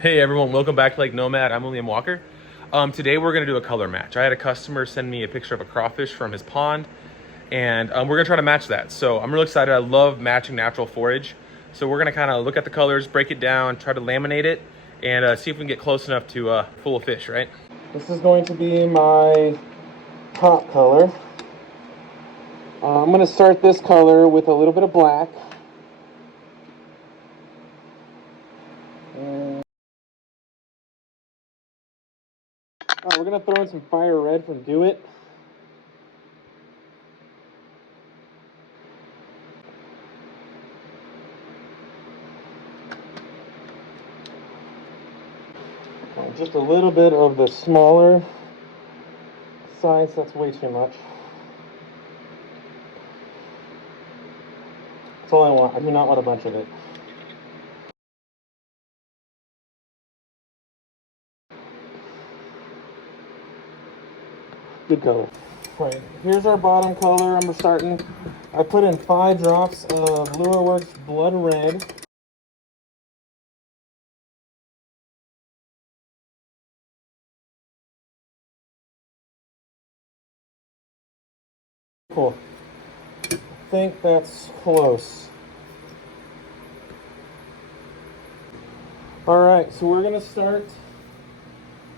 Hey everyone, welcome back to Lake Nomad. I'm William Walker. Today we're gonna do a color match. I had a customer send me a picture of a crawfish from his pond, and we're gonna try to match that. So I'm really excited. I love matching natural forage. So we're gonna kind of look at the colors, break it down, try to laminate it, and see if we can get close enough to fool a fish, right? This is going to be my top color. I'm going to start this color with a little bit of black. And we're going to throw in some fire red from Do It. Just a little bit of the smaller size, that's way too much. That's all I want. I do not want a bunch of it. Good color. Right, here's our bottom color. I'm starting. I put in 5 drops of Lureworks Blood Red. Cool. I think that's close. All right, so we're gonna start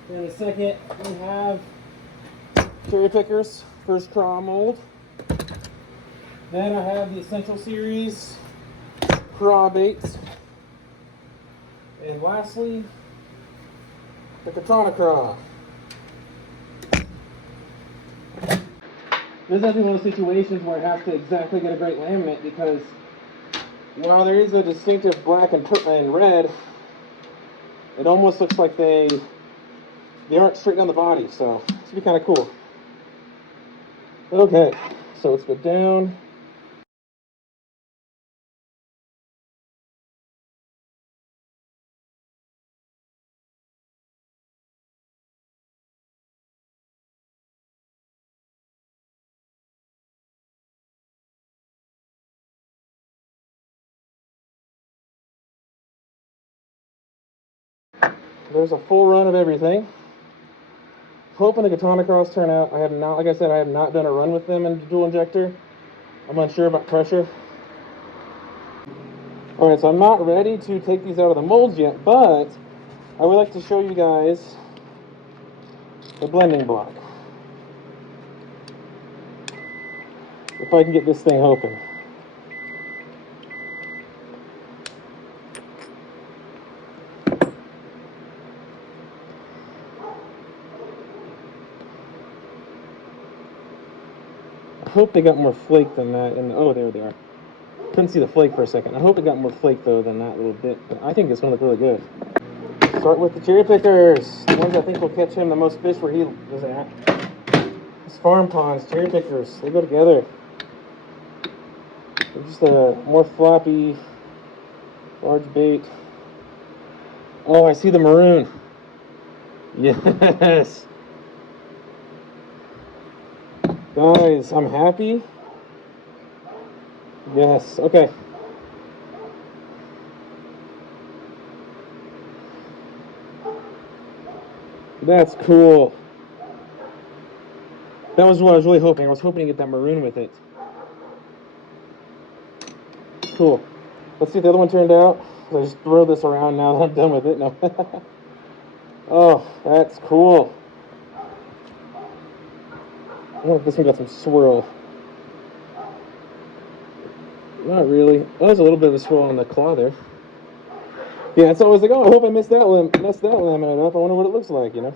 in a second. We have cherry pickers, first craw mold. Then I have the Essential Series craw baits. And lastly, the katana craw. This is actually one of those situations where I have to exactly get a great laminate, because while there is a distinctive black and red, it almost looks like they aren't straight down the body, so this would be kind of cool. Okay, so let's go down. There's a full run of everything. Hoping the katana craws turn out. I have not, like I said, I have not done a run with them in the dual injector. I'm unsure about pressure. All right, so I'm not ready to take these out of the molds yet, but I would like to show you guys the blending block. If I can get this thing open. I hope they got more flake than that. Oh, there they are. Couldn't see the flake for a second. I hope it got more flake though than that little bit. But I think it's gonna look really good. Start with the cherry pickers. The ones I think will catch him the most fish where he is at. These farm ponds, cherry pickers, they go together. They're just a more floppy, large bait. Oh, I see the maroon. Yes. Guys, I'm happy. Yes, okay. That's cool. That was what I was really hoping. I was hoping to get that maroon with it. Cool. Let's see if the other one turned out. I just throw this around now that I'm done with it. No. Oh, that's cool. I wonder if this one got some swirl. Not really. Oh, there's a little bit of a swirl on the claw there. Yeah, it's always like, oh, I hope I messed that laminate up. I wonder what it looks like, you know?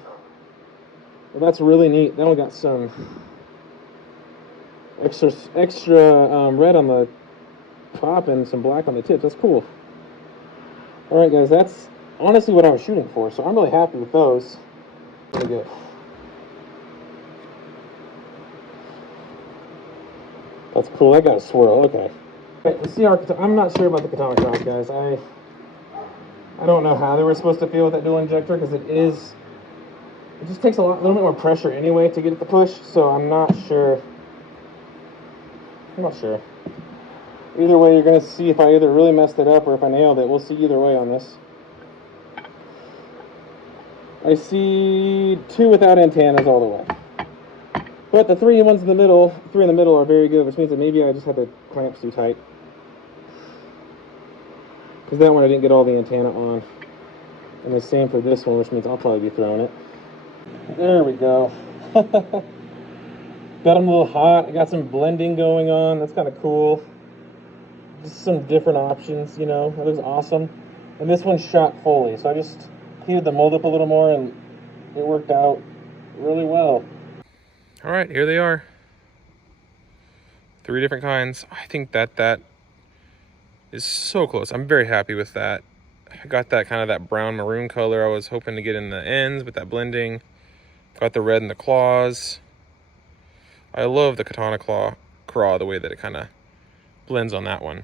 Well, that's really neat. That one got some extra red on the top and some black on the tips. That's cool. All right, guys, that's honestly what I was shooting for, so I'm really happy with those. Really good. That's cool. I got a swirl. Okay. I'm not sure about the katana cross, guys. I don't know how they were supposed to feel with that dual injector, because it just takes a little bit more pressure anyway to get it to push. So I'm not sure. Either way, you're gonna see if I either really messed it up or if I nailed it. We'll see either way on this. I see 2 without antennas all the way. But the 3 ones in the middle, 3 in the middle are very good, which means that maybe I just had the clamps too tight. Because that one I didn't get all the antenna on. And the same for this one, which means I'll probably be throwing it. There we go. Got them a little hot. I got some blending going on. That's kind of cool. Just some different options, you know. That looks awesome. And this one's shot fully, so I just heated the mold up a little more, and it worked out really well. All right, here they are. 3 different kinds. I think that is so close. I'm very happy with that. I got that kind of that brown maroon color I was hoping to get in the ends with that blending. Got the red in the claws. I love the katana craw, the way that it kind of blends on that one.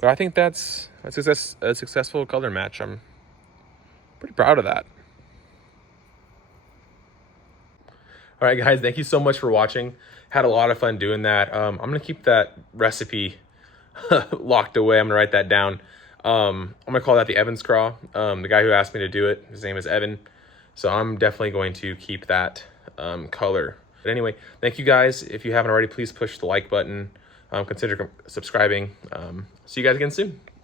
But I think that's a successful color match. I'm pretty proud of that. All right, guys, thank you so much for watching. Had a lot of fun doing that. I'm gonna keep that recipe locked away. I'm gonna write that down. I'm gonna call that the Evans craw. The guy who asked me to do it, his name is Evan. So I'm definitely going to keep that color. But anyway, thank you guys. If you haven't already, please push the like button. Consider subscribing. See you guys again soon.